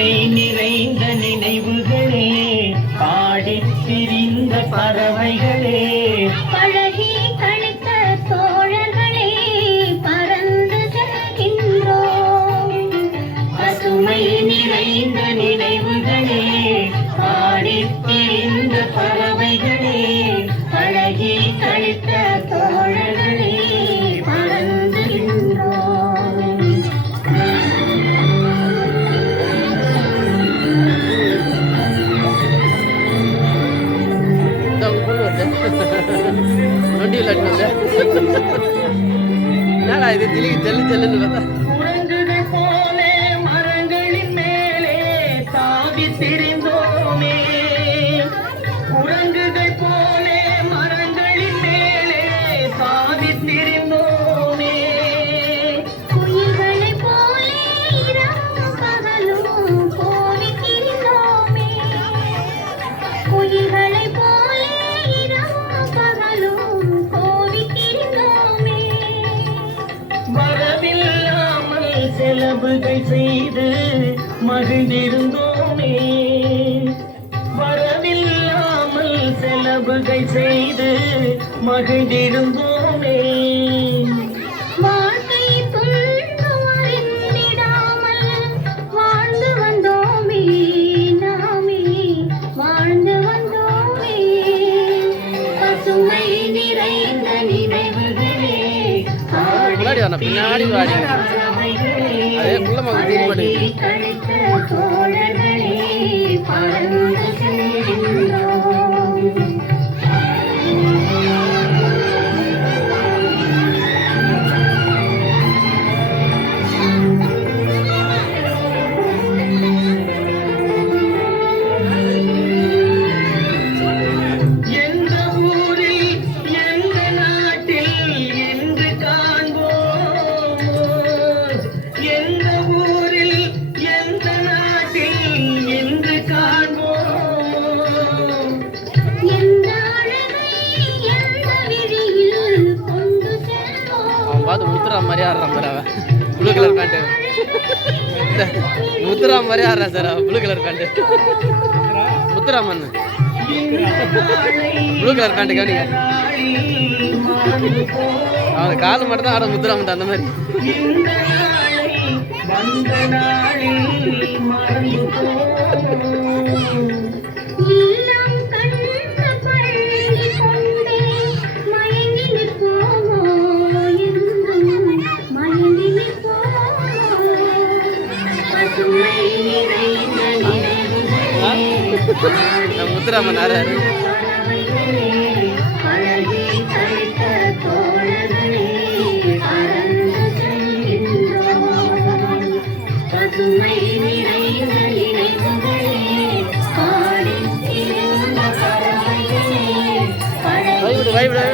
பசுமை நிறைந்த நினைவுகளே, பாடித் திரிந்த பறவைகளே, பழகி கழித்த தோழர்களே, பறந்து செல்கின்றோம். பசுமை நிறைந்த நினைவுகளே, பாடித் திரிந்த பறவைகளே, பழகி கழித்த தோழர்களே, பறந்து செல்கின்றோம். என்னடா இது திலி ஜல்லு ஜல்லுன்னு பார்த்தா குரங்குகள் போல மரங்களின் மேலே தாவி திரிந்தோமே, குரங்குகள் போல மரங்களின் மேலே தாவி திரிந்தோமே, குயில்களைப் போலே இரவும் பகலும் போவித் திரிந்தோமே. குயில்களைப் போலே இரவும் பகலும் போவித் திரிந்தோமே. வரவில்லாமல் செலவுகள் செய்து மகிழ்ந்திருந்தோமே, வரவில்லாமல் செலவுகள் செய்து மகிழ்ந்திருந்தோமே, வாழ்க்கை துன்பம் அறிந்திடாமல் வாழ்ந்து வந்தோமே, நாமே வாழ்ந்து வந்தோமே. பசுமை நிறைந்த நினைவுகளே, முன்னாடி வரணும் பின்னாடி வாடி அதே குள்ள மகன் தீர்மாடி கழித்த தோழர்களே, பறந்து செல்கின்றோம். எந்த ஊரில் எந்த நாட்டில் என்று காண்போம், எந்த ஊரில் எந்த நாட்டில் என்று காண்போம், எந்த அழகை எந்த விழியில் கொண்டு செல்வோம். அவன் பார்த்து முத்துறா மாதிரி ஆடுறான் பாரு அவன் ப்ளூ கலர் பேண்ட்டு முத்துறா மாதிரி ஆடுறான் சார் அவன் blue colour pant Muthuraman blue colour pant கவனிங்க அவன் கால் மட்டும் தான் ஆட முத்துராமன் அந்த மாதிரி இந்த நாளை வந்த நாளில் மறந்து போம். இல்லம் கண்ட பள்ளி கொண்டே மயங்கி நிற்போமோ, என்றும் மயங்கி நிற்போமோ. பசுமை நிறைந்த நினைவுகளே, நம்ம முத்துராமன் ஆறாரு பழகி கழித்த தோழர்களே, பறந்து செல்கின்றோம். பசுமை நிறைந்த நினைவுகளே, பாடித் திரிந்த பறவைகளே, வைவிடு வைவிடு